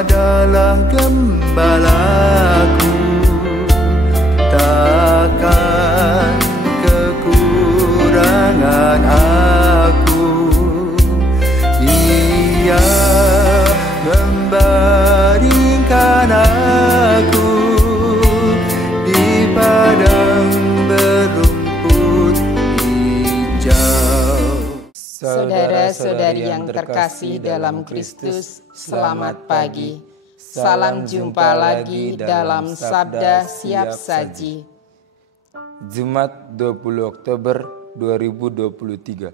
adalah gembalaku, takkan kekurangan aku. Ia membaringkan aku di padang berumput hijau. Saudara-saudari yang terkasih dalam Kristus, selamat pagi. Salam jumpa lagi dalam Sabda Siap Saji. Jumat 20 Oktober 2023.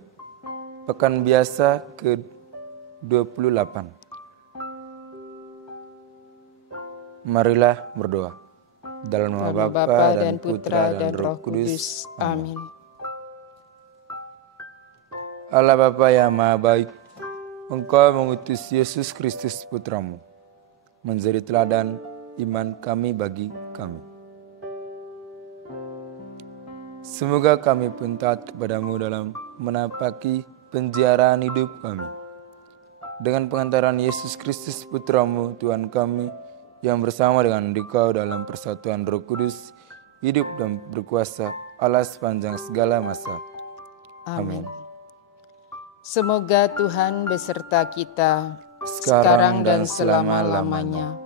Pekan biasa ke-28. Marilah berdoa. Dalam nama Bapa dan Putra dan Roh Kudus. Amin. Allah Bapa yang Maha Baik, Engkau mengutus Yesus Kristus Putramu menjadi teladan iman kami bagi kami. Semoga kami pun taat kepadamu dalam menapaki penjaraan hidup kami. Dengan pengantaran Yesus Kristus Putramu Tuhan kami, yang bersama dengan Engkau dalam persatuan Roh Kudus, hidup dan berkuasa Allah sepanjang segala masa. Amin. Semoga Tuhan beserta kita sekarang dan selama-lamanya.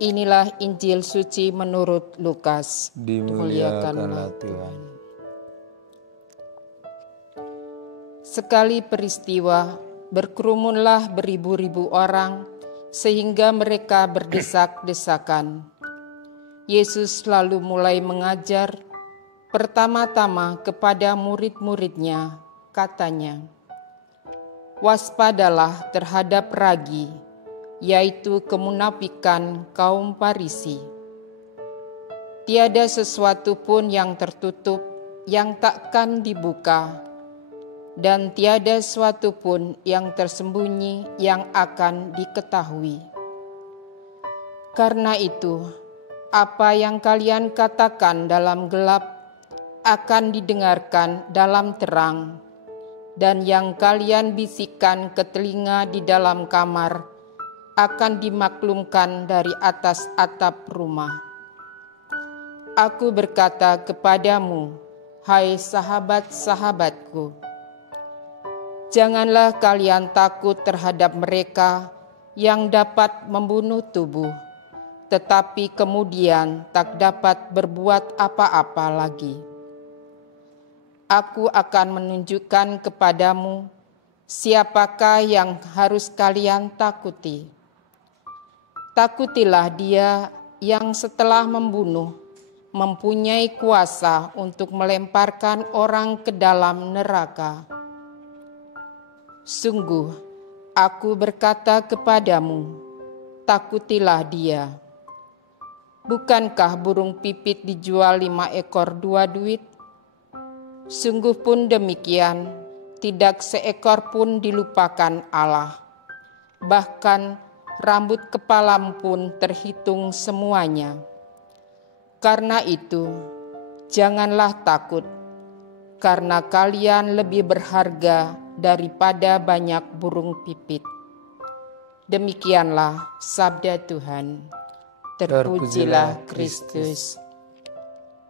Inilah Injil suci menurut Lukas. Dimuliakanlah Tuhan. Sekali peristiwa, berkerumunlah beribu-ribu orang sehingga mereka berdesak-desakan. Yesus lalu mulai mengajar pertama-tama kepada murid-muridnya, katanya, "Waspadalah terhadap ragi, yaitu kemunafikan kaum Farisi. Tiada sesuatu pun yang tertutup yang takkan dibuka, dan tiada sesuatu pun yang tersembunyi yang akan diketahui. Karena itu, apa yang kalian katakan dalam gelap akan didengarkan dalam terang, dan yang kalian bisikkan ke telinga di dalam kamar akan dimaklumkan dari atas atap rumah. Aku berkata kepadamu, hai sahabat-sahabatku, janganlah kalian takut terhadap mereka yang dapat membunuh tubuh, tetapi kemudian tak dapat berbuat apa-apa lagi. Aku akan menunjukkan kepadamu siapakah yang harus kalian takuti. Takutilah dia yang setelah membunuh mempunyai kuasa untuk melemparkan orang ke dalam neraka. Sungguh, aku berkata kepadamu, takutilah dia. Bukankah burung pipit dijual 5 ekor 2 duit? Sungguh pun demikian, tidak seekor pun dilupakan Allah. Bahkan rambut kepalamu pun terhitung semuanya. Karena itu, janganlah takut, karena kalian lebih berharga daripada banyak burung pipit. Demikianlah sabda Tuhan. Terpujilah Kristus.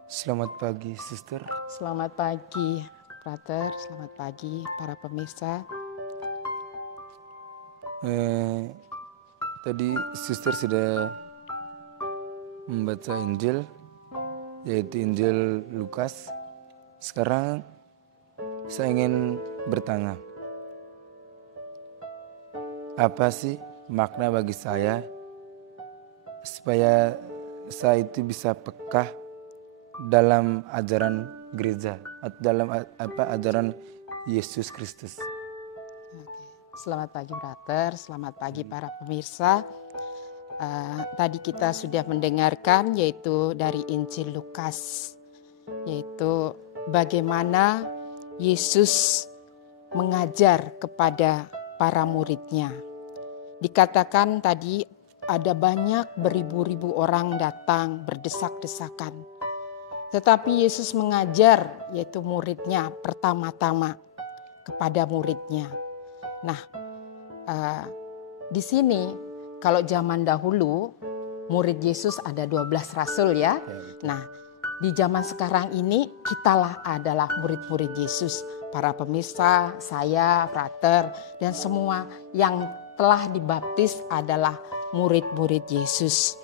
Selamat pagi, Sister. Selamat pagi, Brother. Selamat pagi, para pemirsa. Tadi Sister sudah membaca Injil, yaitu Injil Lukas. Sekarang saya ingin bertanya, apa sih makna bagi saya supaya saya itu bisa peka dalam ajaran gereja atau dalam ajaran Yesus Kristus? Selamat pagi, Brother. Selamat pagi, para pemirsa. Tadi kita sudah mendengarkan yaitu dari Injil Lukas, yaitu bagaimana Yesus mengajar kepada para muridnya. Dikatakan tadi ada banyak beribu-ribu orang datang berdesak-desakan. Tetapi Yesus mengajar yaitu muridnya pertama-tama kepada muridnya. Nah, di sini kalau zaman dahulu murid Yesus ada 12 rasul ya. Nah, di zaman sekarang ini kitalah adalah murid-murid Yesus. Para pemirsa, saya, frater, dan semua yang telah dibaptis adalah murid-murid Yesus.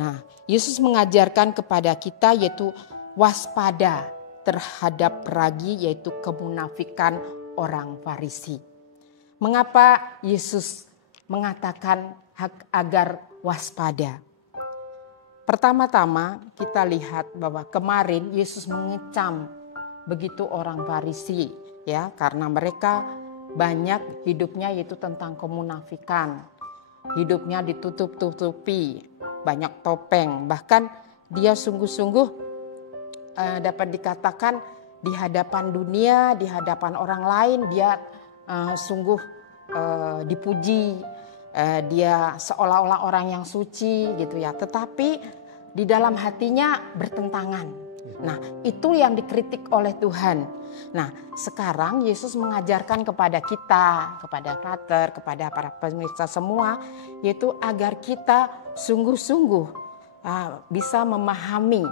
Nah, Yesus mengajarkan kepada kita yaitu waspada terhadap ragi, yaitu kemunafikan orang Farisi. Mengapa Yesus mengatakan agar waspada? Pertama-tama kita lihat bahwa kemarin Yesus mengecam begitu orang Farisi ya, karena mereka banyak hidupnya yaitu tentang kemunafikan. Hidupnya ditutup-tutupi, banyak topeng, bahkan dia sungguh-sungguh dapat dikatakan di hadapan dunia, di hadapan orang lain dia sungguh dipuji, dia seolah-olah orang yang suci gitu ya, tetapi di dalam hatinya bertentangan. Nah, itu yang dikritik oleh Tuhan. Nah, sekarang Yesus mengajarkan kepada kita, kepada frater, kepada para pemirsa semua, yaitu agar kita sungguh-sungguh bisa memahami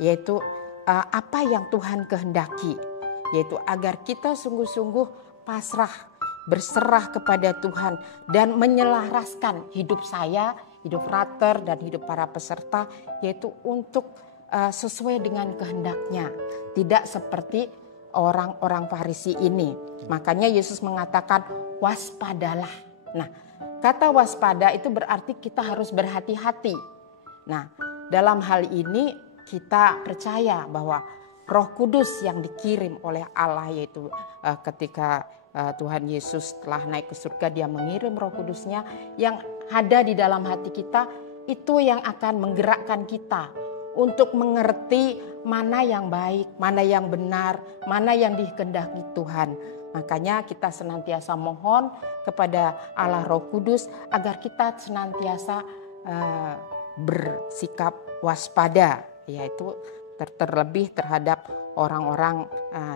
yaitu apa yang Tuhan kehendaki, yaitu agar kita sungguh-sungguh pasrah, berserah kepada Tuhan dan menyelaraskan hidup saya, hidup frater dan hidup para peserta, yaitu untuk sesuai dengan kehendaknya, tidak seperti orang-orang Farisi ini. Makanya Yesus mengatakan waspadalah. Nah, kata waspada itu berarti kita harus berhati-hati. Nah, dalam hal ini kita percaya bahwa Roh Kudus yang dikirim oleh Allah, yaitu ketika Tuhan Yesus telah naik ke surga, dia mengirim Roh Kudusnya yang ada di dalam hati kita, itu yang akan menggerakkan kita untuk mengerti mana yang baik, mana yang benar, mana yang dikehendaki Tuhan. Makanya kita senantiasa mohon kepada Allah Roh Kudus agar kita senantiasa bersikap waspada, yaitu terlebih terhadap orang-orang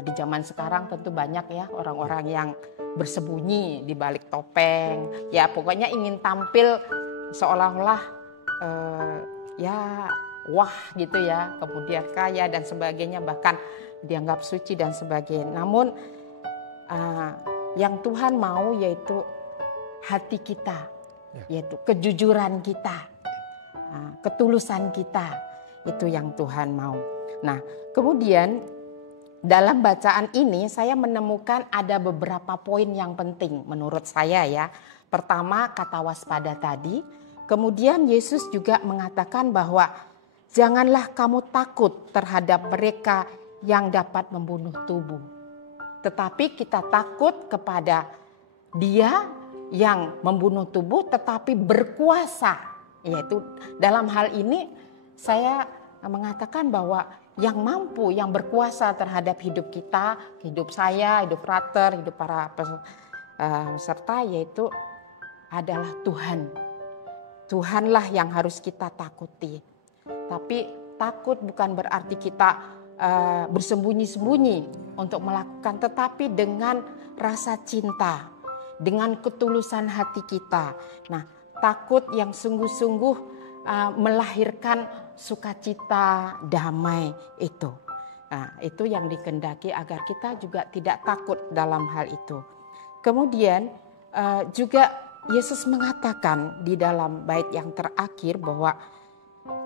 di zaman sekarang. Tentu banyak ya orang-orang yang bersembunyi di balik topeng, ya pokoknya ingin tampil seolah-olah ya wah gitu ya, kemudian kaya dan sebagainya, bahkan dianggap suci dan sebagainya. Namun yang Tuhan mau yaitu hati kita, yaitu kejujuran kita, ketulusan kita, itu yang Tuhan mau. Nah, kemudian dalam bacaan ini saya menemukan ada beberapa poin yang penting menurut saya ya. Pertama, kata waspada tadi. Kemudian Yesus juga mengatakan bahwa janganlah kamu takut terhadap mereka yang dapat membunuh tubuh. Tetapi kita takut kepada Dia yang membunuh tubuh tetapi berkuasa. Yaitu dalam hal ini saya mengatakan bahwa yang mampu, yang berkuasa terhadap hidup kita, hidup saya, hidup frater, hidup para peserta, yaitu adalah Tuhan. Tuhanlah yang harus kita takuti. Tapi takut bukan berarti kita bersembunyi-sembunyi untuk melakukan, tetapi dengan rasa cinta, dengan ketulusan hati kita. Nah, takut yang sungguh-sungguh melahirkan sukacita, damai itu. Nah, itu yang dikehendaki agar kita juga tidak takut dalam hal itu. Kemudian juga Yesus mengatakan di dalam bait yang terakhir bahwa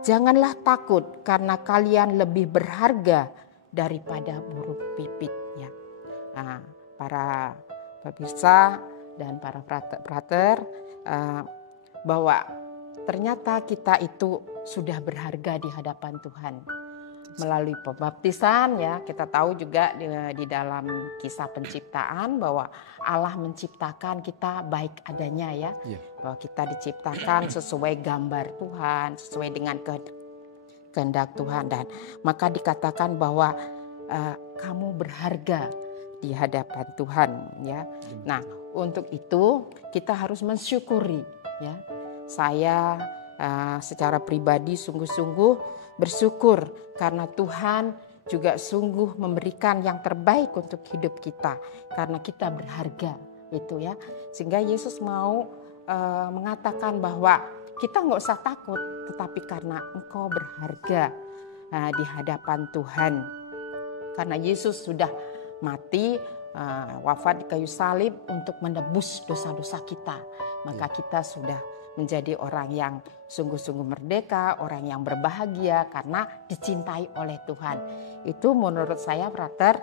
janganlah takut karena kalian lebih berharga daripada burung pipit. Ya. Nah, para pemirsa dan para frater, bahwa ternyata kita itu sudah berharga di hadapan Tuhan melalui pembaptisan ya. Kita tahu juga di dalam kisah penciptaan bahwa Allah menciptakan kita baik adanya ya. Bahwa kita diciptakan sesuai gambar Tuhan, sesuai dengan kehendak Tuhan, dan maka dikatakan bahwa kamu berharga di hadapan Tuhan ya. Nah, untuk itu kita harus mensyukuri ya. Saya secara pribadi sungguh-sungguh bersyukur karena Tuhan juga sungguh memberikan yang terbaik untuk hidup kita, karena kita berharga itu ya. Sehingga Yesus mau mengatakan bahwa kita nggak usah takut, tetapi karena engkau berharga di hadapan Tuhan. Karena Yesus sudah mati, wafat di kayu salib untuk menebus dosa-dosa kita. Maka kita sudah menjadi orang yang sungguh-sungguh merdeka, orang yang berbahagia karena dicintai oleh Tuhan. Itu menurut saya, Frater,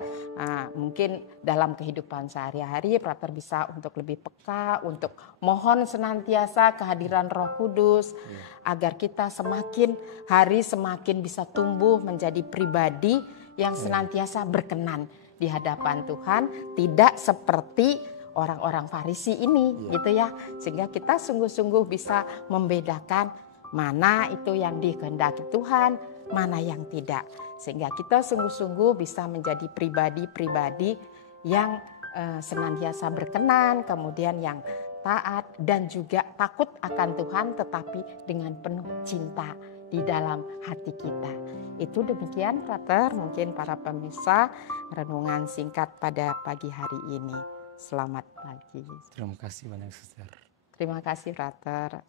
mungkin dalam kehidupan sehari-hari Frater bisa untuk lebih peka, untuk mohon senantiasa kehadiran Roh Kudus, agar kita semakin hari semakin bisa tumbuh menjadi pribadi yang senantiasa berkenan di hadapan Tuhan, tidak seperti orang-orang Farisi ini, gitu ya. Sehingga kita sungguh-sungguh bisa membedakan mana itu yang dikehendaki Tuhan, mana yang tidak. Sehingga kita sungguh-sungguh bisa menjadi pribadi-pribadi yang senantiasa berkenan, kemudian yang taat dan juga takut akan Tuhan, tetapi dengan penuh cinta di dalam hati kita. Itu demikian, Frater, mungkin para pemirsa, renungan singkat pada pagi hari ini. Selamat pagi. Terima kasih banyak, Suster. Terima kasih, Frater.